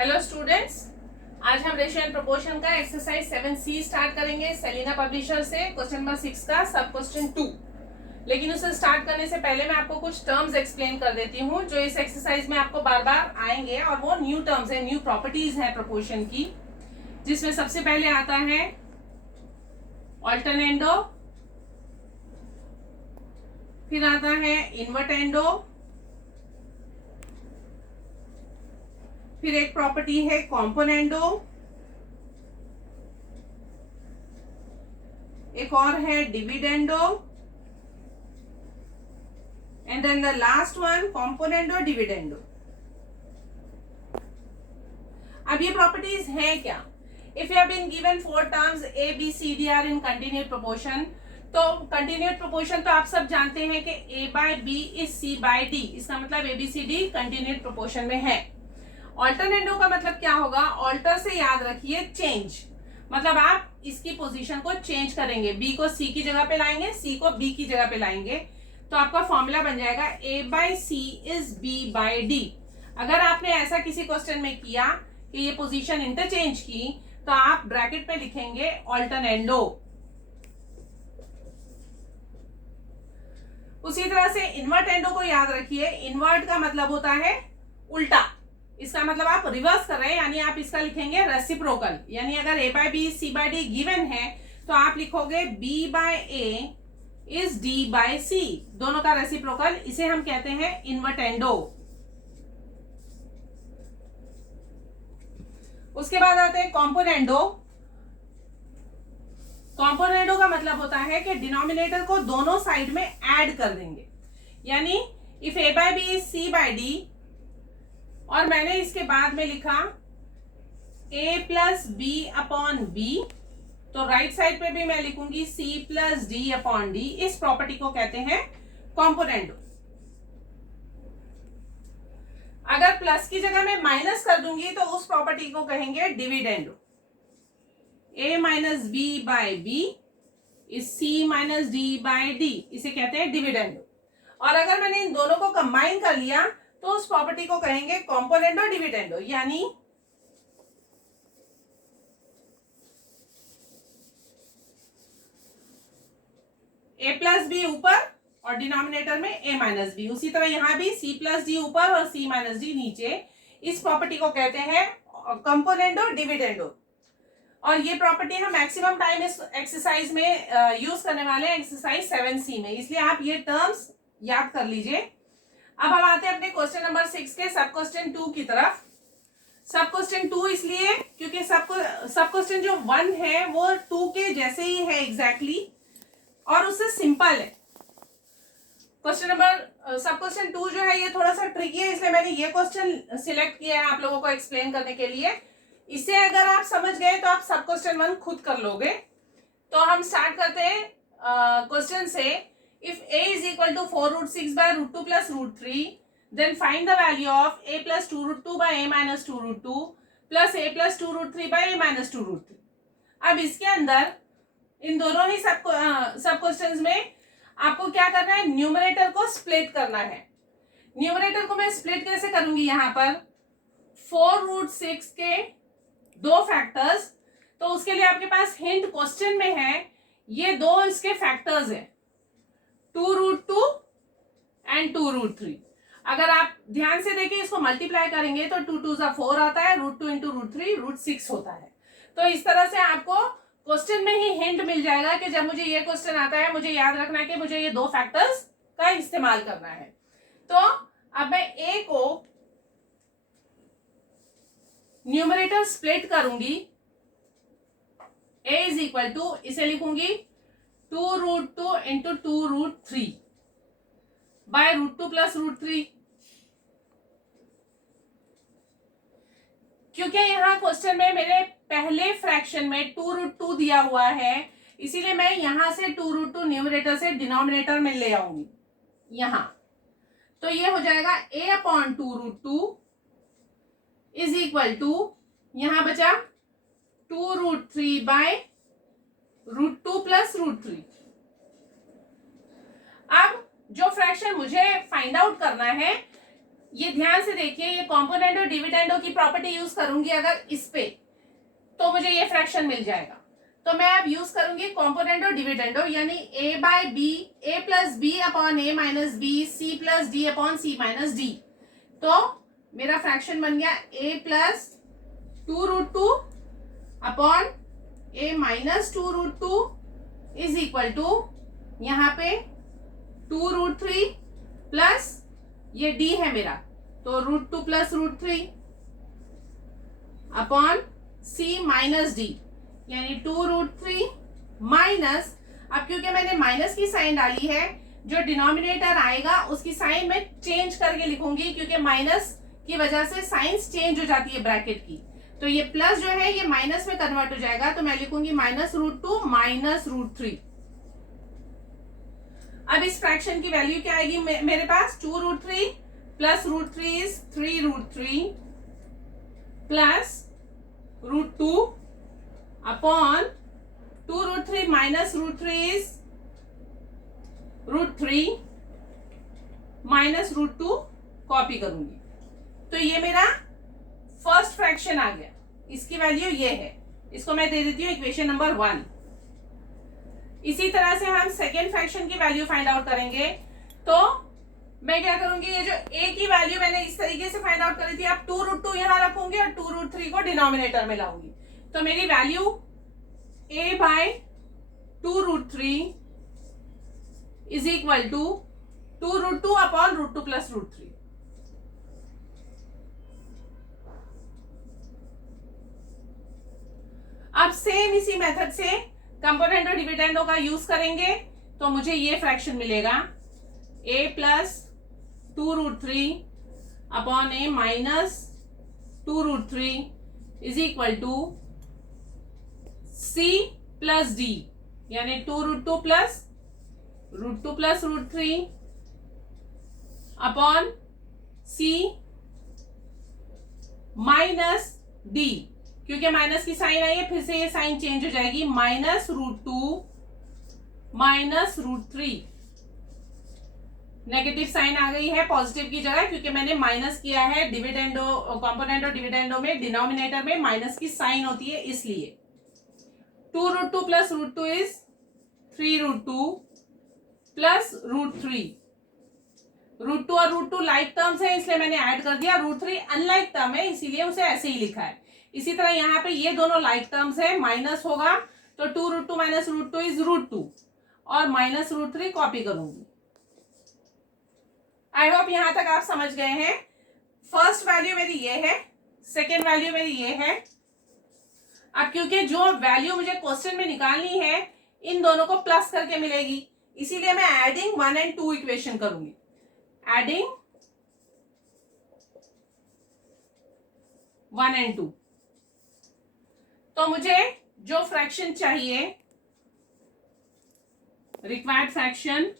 Hello students, आज हम ratio and proportion का एक्सरसाइज 7C स्टार्ट करेंगे सेलिना पब्लिशर से क्वेश्चन नंबर 6 का सब क्वेश्चन 2। लेकिन उसे स्टार्ट करने से पहले मैं आपको कुछ टर्म्स एक्सप्लेन कर देती हूँ जो इस एक्सरसाइज में आपको बार बार आएंगे और वो न्यू टर्म्स है, न्यू प्रॉपर्टीज है प्रोपोर्शन की, जिसमें सबसे पहले आता है ऑल्टरनेंडो, फिर आता है इन्वर्टेंडो, फिर एक प्रॉपर्टी है कॉम्पोनेंडो, एक और है dividendo, and then the last one componendo dividendo. अब ये प्रॉपर्टीज हैं क्या? If you have been given 4 terms A B C D are in continued proportion, तो कंटिन्यूड प्रोपोर्शन तो आप सब जानते हैं कि a by b is c by d, इसका मतलब A B C D continued proportion में है। ऑल्टरनेंडो का मतलब क्या होगा? ऑल्टर से याद रखिए चेंज, मतलब आप इसकी पोजीशन को चेंज करेंगे, b को c की जगह पे लाएंगे, c को b की जगह पे लाएंगे, तो आपका फॉर्मूला बन जाएगा a by c is b by d। अगर आपने ऐसा किसी क्वेश्चन में किया कि ये पोजीशन इंटरचेंज की, तो आप ब्रैकेट पे लिखेंगे ऑल्टरनेंडो। उसी तरह से इन्वर्टेंडो को याद रखिए, इन्वर्ट का मतलब होता है उल्टा, इसका मतलब आप रिवर्स कर रहे हैं, यानी आप इसका लिखेंगे रेसिप्रोकल। यानी अगर a by b c by d given है तो आप लिखोगे b by a is d by c, दोनों का रेसिप्रोकल, इसे हम कहते हैं इन्वर्टेंडो। उसके बाद आते हैं कॉम्पोनेंडो। कॉम्पोनेंडो का मतलब होता है कि डिनोमिनेटर को दोनों साइड में ऐड कर देंगे, यानी if a by b is c by d, और मैंने इसके बाद में लिखा a plus b upon b, तो राइट साइड पे भी मैं लिखूंगी c plus d upon d। इस प्रॉपर्टी को कहते हैं कॉम्पोनेंडो। अगर प्लस की जगह मैं माइनस कर दूंगी तो उस प्रॉपर्टी को कहेंगे dividendo. a minus b by b is c minus d by d, इसे कहते हैं डिविडेंडो। और अगर मैंने इन दोनों को कंबाइन कर लिया तो उस प्रॉपर्टी को कहेंगे कॉम्पोनेंडो डिविडेंडो। यानी a प्लस बी ऊपर और डिनोमिनेटर में a माइनस बी, उसी तरह यहां भी c प्लस डी ऊपर और c माइनस डी नीचे। इस प्रॉपर्टी को कहते हैं कॉम्पोनेंडो डिविडेंडो। और ये प्रॉपर्टी हम मैक्सिमम टाइम इस एक्सरसाइज में यूज करने वाले हैं, एक्सरसाइज 7C में, इसलिए आप ये टर्म्स याद कर लीजिए। अब हम आते हैं अपने क्वेश्चन नंबर 6 के सब क्वेश्चन 2 की तरफ। सब क्वेश्चन 2 इसलिए क्योंकि सब क्वेश्चन जो 1 है वो 2 के जैसे ही है एग्जैक्टली, और उससे सिंपल है। क्वेश्चन नंबर सब क्वेश्चन 2 जो है ये थोड़ा सा ट्रिकी है, इसलिए मैंने ये क्वेश्चन सिलेक्ट किया है आप लोगों को एक्सप्लेन करने के लिए। इसे अगर आप समझ गए तो आप सब क्वेश्चन 1 खुद कर लोगे। तो हम स्टार्ट करते हैं क्वेश्चन से। If a is equal to 4 root 6 by root 2 plus root 3, then find the value of a plus 2 root 2 by a minus 2 root 2 plus a plus 2 root 3 by a minus 2 root 3। अब इसके अंदर इन दोनों ही सब questions में आपको क्या करना है? न्यूमरेटर को स्प्लिट करना है। न्यूमरेटर को मैं स्प्लिट कैसे करूंगी? यहाँ पर 4 रूट 6 के 2 फैक्टर्स, तो उसके लिए आपके पास हिंट क्वेश्चन में है, ये 2 इसके फैक्टर्स है, 2 रूट 2 एंड 2 रूट 3। अगर आप ध्यान से देखिए इसको मल्टीप्लाई करेंगे तो 2 2 सा 4 आता है, रूट 2 इंटू रूट 3 रूट 6 होता है। तो इस तरह से आपको क्वेश्चन में ही हिंट मिल जाएगा कि जब मुझे ये क्वेश्चन आता है मुझे याद रखना है कि मुझे ये 2 फैक्टर्स का इस्तेमाल करना है। तो अब मैं a को न्यूमरेटर स्प्लिट करूंगी, a इज इक्वल टू, इसे लिखूंगी 2 root 2 into 2 root 3 by root 2 plus root 3। क्योंकि यहाँ क्वेश्चन में मेरे पहले फ्रैक्शन में 2 रूट 2 दिया हुआ है, इसीलिए मैं यहां से 2 रूट 2 न्यूमरेटर से डिनोमिनेटर में ले आऊंगी यहां। तो ये हो जाएगा a upon 2 root 2 is equal to, यहां बचा 2 root 3 by root 2 plus root 3। अब जो फ्रैक्शन मुझे फाइंड आउट करना है ये ध्यान से देखिए, ये कॉम्पोनेंडो डिविडेंडो की प्रॉपर्टी यूज करूंगी अगर इस पे, तो मुझे ये फ्रैक्शन मिल जाएगा। तो मैं अब यूज करूंगी कॉम्पोनेंडो डिविडेंडो, यानी A by B, A plus B upon A minus B, C plus D upon C minus D. तो मेरा फ्रैक्शन बन गया A plus 2√2 upon A minus 2√2 is equal to यहाँ पे 2√3 प्लस ये d है मेरा, तो √2 plus √3 upon c minus D, यानी 2√3 माइनस, अब क्योंकि मैंने माइनस की साइन डाली है, जो डिनोमिनेटर आएगा उसकी साइन मैं चेंज करके लिखूंगी, क्योंकि माइनस की वजह से साइंस चेंज हो जाती है ब्रैकेट की। तो ये प्लस जो है ये माइनस में कन्वर्ट हो जाएगा, तो मैं लिखूंगी माइनस √2 माइनस √3। अब इस फ्रैक्शन की वैल्यू क्या आएगी मेरे पास, 2√3 plus √3 is 3√3 plus √2 upon 2√3 minus √3 is √3 minus √2 copy करूंगी। तो ये मेरा फर्स्ट फ्रैक्शन आ गया, इसकी वैल्यू ये है, इसको मैं दे देती हूँ इक्वेशन नंबर 1। इसी तरह से हम सेकेंड फ्रैक्शन की वैल्यू फाइंड आउट करेंगे। तो मैं क्या करूंगी, ये जो a की वैल्यू मैंने इस तरीके से फाइंड आउट करी थी, अब 2√2 यहां रखूंगी और 2√3 को डिनोमिनेटर में लाऊंगी। तो मेरी value a by 2√3 is equal to 2√2 upon √2 plus √3। अब सेम इसी मेथड से कंपोनेंडो डिविडेंडो का यूज करेंगे, तो मुझे ये फ्रैक्शन मिलेगा a plus 2√3 upon a minus 2√3 is equal to c plus d, यानी 2√2 plus √2 plus √3 upon c minus d, क्योंकि माइनस की साइन आई है, फिर से ये साइन चेंज हो जाएगी, माइनस √2 माइनस √3। नेगेटिव साइन आ गई है पॉजिटिव की जगह, क्योंकि मैंने माइनस किया है डिविडेंडो, कॉम्पोनेंडो डिविडेंडो में डिनोमिनेटर में माइनस की साइन होती है, इसलिए 2√2 प्लस √2 इज 3√2 प्लस √3। √2 और √2 लाइक टर्म्स है, इसलिए मैंने ऐड कर दिया। √3 अनलाइक टर्म है, इसीलिए उसे ऐसे ही लिखा है। इसी तरह यहाँ पे ये दोनों लाइक टर्म्स है, माइनस होगा तो 2√2 माइनस √2 इज √2 और माइनस √3 कॉपी करूंगी। आई होप यहां तक आप समझ गए हैं। फर्स्ट वैल्यू मेरी ये है, सेकेंड वैल्यू मेरी ये है। अब क्योंकि जो वैल्यू मुझे क्वेश्चन में निकालनी है इन दोनों को प्लस करके मिलेगी, इसीलिए मैं एडिंग 1 and 2 इक्वेशन करूंगी। एडिंग 1 and 2, तो मुझे जो फ्रैक्शन चाहिए, required fraction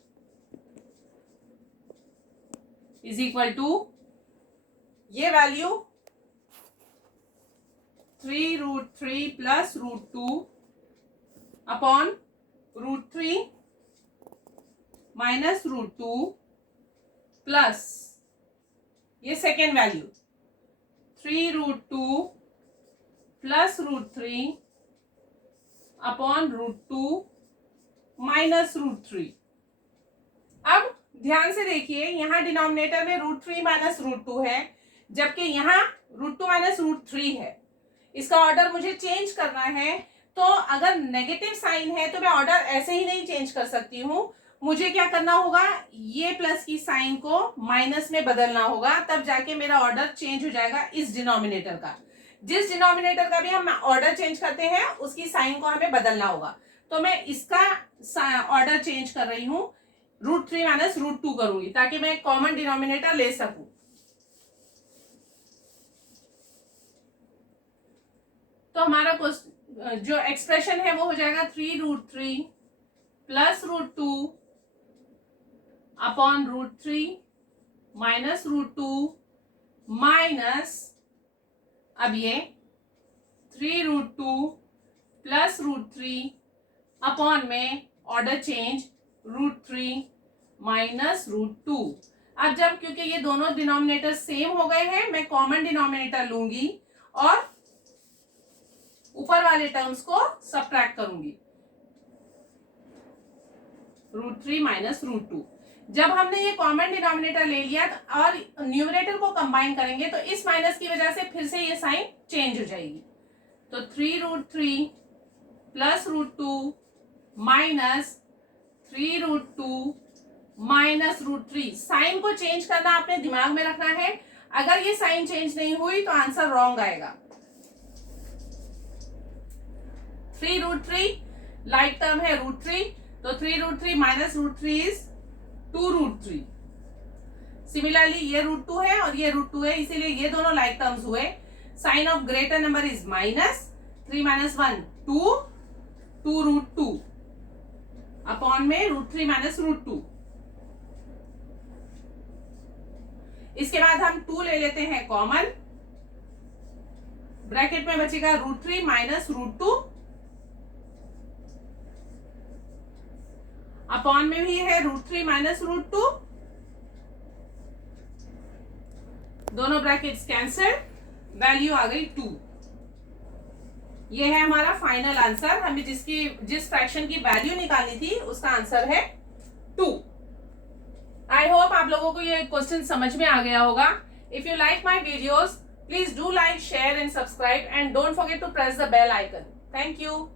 is equal to ये value 3√3 plus √2 upon √3 minus √2 plus ये second value 3√2 plus √3 upon √2 minus √3। अब ध्यान से देखिए, यहां डिनोमिनेटर में √3 माइनस √2 है, जबकि यहां √2 माइनस √3 है। इसका ऑर्डर मुझे चेंज करना है, तो अगर नेगेटिव साइन है तो मैं ऑर्डर ऐसे ही नहीं चेंज कर सकती हूं। मुझे क्या करना होगा, ये प्लस की साइन को माइनस में बदलना होगा, तब जाके मेरा ऑर्डर चेंज हो जाएगा इस डिनोमिनेटर का। जिस डिनोमिनेटर का भी हम ऑर्डर चेंज करते हैं उसकी साइन को हमें बदलना होगा। तो मैं इसका ऑर्डर चेंज कर रही हूं, √3 माइनस √2 करूंगी, ताकि मैं कॉमन डिनोमिनेटर ले सकूं। तो हमारा जो एक्सप्रेशन है वो हो जाएगा 3√3 प्लस √2 अपॉन √3 माइनस √2 माइनस, अब ये 3√2 प्लस √3 अपॉन में ऑर्डर चेंज √3 माइनस √2। अब जब क्योंकि ये दोनों डिनोमिनेटर सेम हो गए हैं, मैं कॉमन डिनोमिनेटर लूंगी और ऊपर वाले टर्म्स को सब्ट्रैक्ट करूंगी, √3 माइनस √2। जब हमने ये कॉमन डिनोमिनेटर ले लिया और न्यूमरेटर को कंबाइन करेंगे तो इस माइनस की वजह से फिर से ये साइन चेंज हो जाएगी। तो 3√3 प्लस √2 माइनस 3√2 माइनस √3। साइन को चेंज करना आपने दिमाग में रखना है, अगर ये साइन चेंज नहीं हुई तो आंसर रॉन्ग आएगा। 3√3 लाइक टर्म है √3, तो 3√3 माइनस √3 इज 2√3। सिमिलरली ये √2 है और ये √2 है, इसीलिए ये दोनों लाइक टर्म्स हुए। Sign of greater number is minus 3 minus 1 2 2√2 upon में √3 माइनस √2। इसके बाद हम 2 ले लेते हैं कॉमन, ब्रैकेट में बचेगा √3 माइनस √2 अपॉन में भी है √3 माइनस √2, दोनों ब्रैकेट्स कैंसिल, वैल्यू आ गई 2। ये है हमारा फाइनल आंसर, हमें जिस फ्रैक्शन की वैल्यू निकालनी थी उसका आंसर है 2। आई होप आप लोगों को ये क्वेश्चन समझ में आ गया होगा। If you like my videos, please do like, share and subscribe and don't forget to press the bell icon. Thank you.